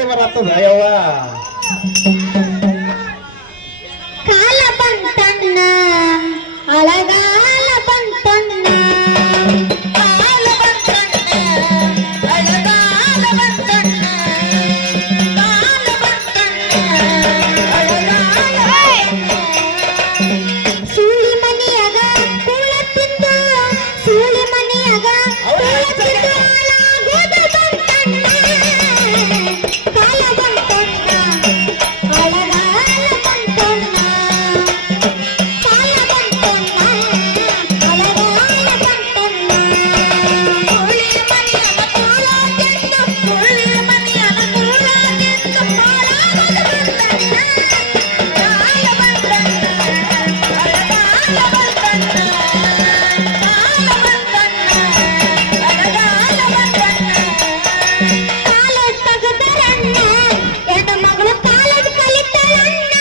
ಗಾಳಿ ಬರತ್ತದ ಯವ್ವ ಕಾಲ ಬಂತಣ್ಣ ಅಳಗಾಲ ಬಂತಣ್ಣ ಕಾಲ ಬಂತಣ್ಣ ಅಳಗಾಲ ಬಂತಣ್ಣ ಕಾಲ ಬಂತಣ್ಣ ಅಳಗಾಲ ಸೂಳಿ ಮನೆಯಾಗ ಕೂಳ ತಿಂದು ಸೂಳಿ ಮನೆಯಾಗ ಕೂಳ ತಿಂದು ಹಾಳಾಗೋದ ಬಂತಣ್ಣ ಕಾಲ ಬಂತಣ್ಣ ಅಳಗಾಲ ಬಂತಣ್ಣ ಕಾಲ ಬಂತಣ್ಣ ಅಳಗಾಲ ಬಂತಣ್ಣ ಸೂಳಿ ಮನೆಯಾಗ ಕೂಳ ತಿಂದು ಸೂಳಿ ಮನೆಯಾಗ ಕೂಳ ತಿಂದು ಹಾಳಾಗೋದ ಬಂತಣ್ಣ ಕಾಲ ಬಂತಣ್ಣ ಅಳಗಾಲ ಬಂತಣ್ಣ ಕಾಲ ಬಂತಣ್ಣ ಅಳಗಾಲ ಬಂತಣ್ಣ ಕಾಲೇಜ್ ತೆಗೆದರಣ್ಣ ಹೆಣ್ಣು ಮಗಳು ಕಾಲೇಜ್ ಕಲಿತಾಳಣ್ಣ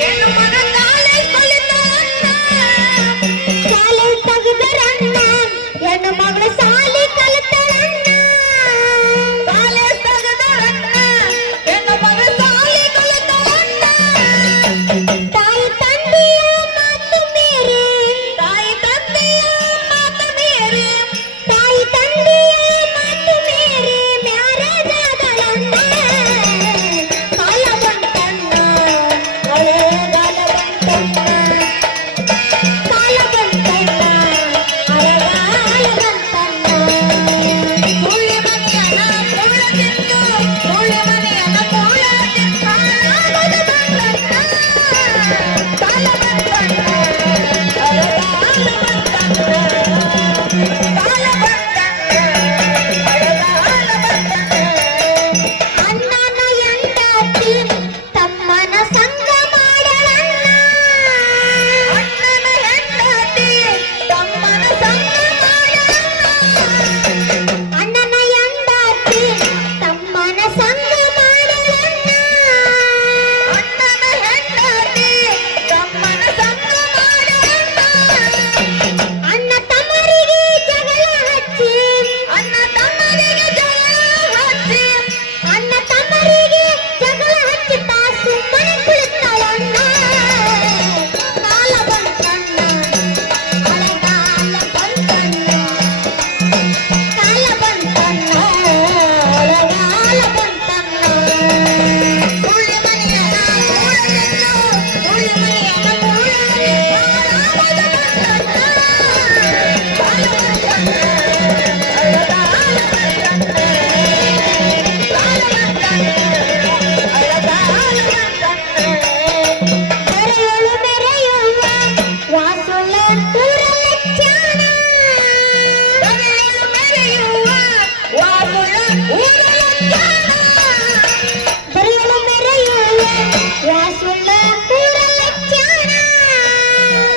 ಹೆಣ್ಣು ಮಗ ಕಾಲೇಜ್ ಕಲಿತಾಳಣ್ಣ ಕಾಲೇಜ್ ತೆಗೆದರಣ್ಣ ಹೆಣ್ಣು ಮಗಳು ಸಾಲಿ ಕಲಿತಾಳಣ್ಣ ಕಾಲೇಜ್ ತೆಗೆದರಣ್ಣ ಹೆಣ್ಣು ಮಗಳು ಸಾಲಿ ಕಲಿತಾಳಣ್ಣ ತಾಯಿ ತಂದೆಯ ಮಾತು ಮೀರಿ ತಾಯಿ ತಂದೆಯ ಮಾತು ಮೀರಿ ತಾಯಿ ತಂದೆಯ ಮಾತು ಮೀರಿ ಮ್ಯಾರೇಜ್ ಆದಳಣ್ಣ ಕಾಲ ಬಂತಣ್ಣ ಹಳೆಗಾಲ ಬಂತಣ್ಣ ಕಾಲ ಬಂತಣ್ಣ ಹಳೆಗಾಲ ಬಂತಣ್ಣ ಸುಳ್ಳಿ ಮನೆಯನ ಕೂಳ ತಿಂದು ಸುಳ್ಳಿ ಮನೆಯನ ಕೂಳ ತಿಂದು ಹಾಳಾಗೋದ ಬಂತಣ್ಣ ಕಾಲ ಬಂತಣ್ಣ ಹಳೆಗಾಲ ಬಂತಣ್ಣ ಕಾಲ ಬಂತಣ್ಣ ಹಳೆಗಾಲ ಬಂತಣ್ಣ ಅಣ್ಣನ ಹೆಂಡತಿ ತಮ್ಮನ ಸಂಗ ಮಾಡಳಣ್ಣ ಅಣ್ಣನ ಹೆಂಡತಿ ತಮ್ಮನ ಸಂಗ ಮಾಡಳಣ್ಣ ಅಣ್ಣನ ಹೆಂಡತಿ ತಮ್ಮನ ಸಂಗ ಮಾಡಳಣ್ಣ ಅಣ್ಣನ ಹೆಂಡತಿ ತಮ್ಮನ ಸಂಗ ಮಾಡಳಣ್ಣ ಅಣ್ಣ ತಮ್ಮರಿಗೆ ಜಗಳ ಹಚ್ಚಿ ಅಣ್ಣ ತಮ್ಮರಿಗೆ ಜಗಳ ಹಚ್ಚಿ ಅಣ್ಣ ತಮ್ಮರಿಗೆ ಜಗಳ ಹಚ್ಚಿ ತಾ ಸುಮ್ಮನೆ ಕುಳಿತಾಳಣ್ಣ ಕಾಲ ಬಂತಣ್ಣ ಅಳಗಾಲ ಬಂತಣ್ಣ ಕಾಲ ಬಂತಣ್ಣ ಅಳಗಾಲ ಬಂತಣ್ಣ ಸುಳ್ಳಿ ಮನೆಯನ ಕೂಳ ತಿಂದು ಸುಳ್ಳಿ ಮನೆಯನ ಕೂಳ ತಿಂದು ಹಾಳಾಗೋದ ಬಂತಣ್ಣ ಕಾಲ ಬಂತಣ್ಣ ಅಳಗಾಲ ಬಂತಣ್ಣ ಕಾಲ ಬಂತಣ್ಣ ಅಳಗಾಲ ಬಂತಣ್ಣ ಮೆರೆಯುಳು ಮೆರೆಯುವ ವಾಸುಳ ಊರಲೆಚ್ಚಾಣ ಮೆರೆಯುಳು ಮೆರೆಯುವ ವಾಸುಳ ಊರಲೆಚ್ಚಾಣ ಮೆರೆಯುಳು ಮೆರೆಯುವ ವಾಸುಳ ಊರಲೆಚ್ಚಾಣ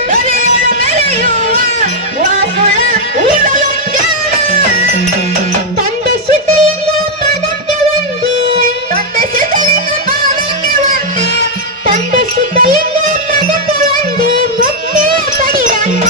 ಮೆರೆಯುಳು ಮೆರೆಯುವ ವಾಸುಳ ಊರಲೆಚ್ಚಾಣ ತಂದೆ ಸಿದ್ಧಲಿಂಗ ಪಾದಕ್ಕೆ ವಂದಿ ತಂದೆ ಸಿದ್ಧಲಿಂಗ ಪಾದಕ್ಕೆ ವಂದಿ ತಂದೆ ಸಿದ್ಧಲಿಂಗ ಪಾದಕ್ಕೆ ವಂದಿ ಮುಕ್ತಿ ಪಡಿರಣ್ಣ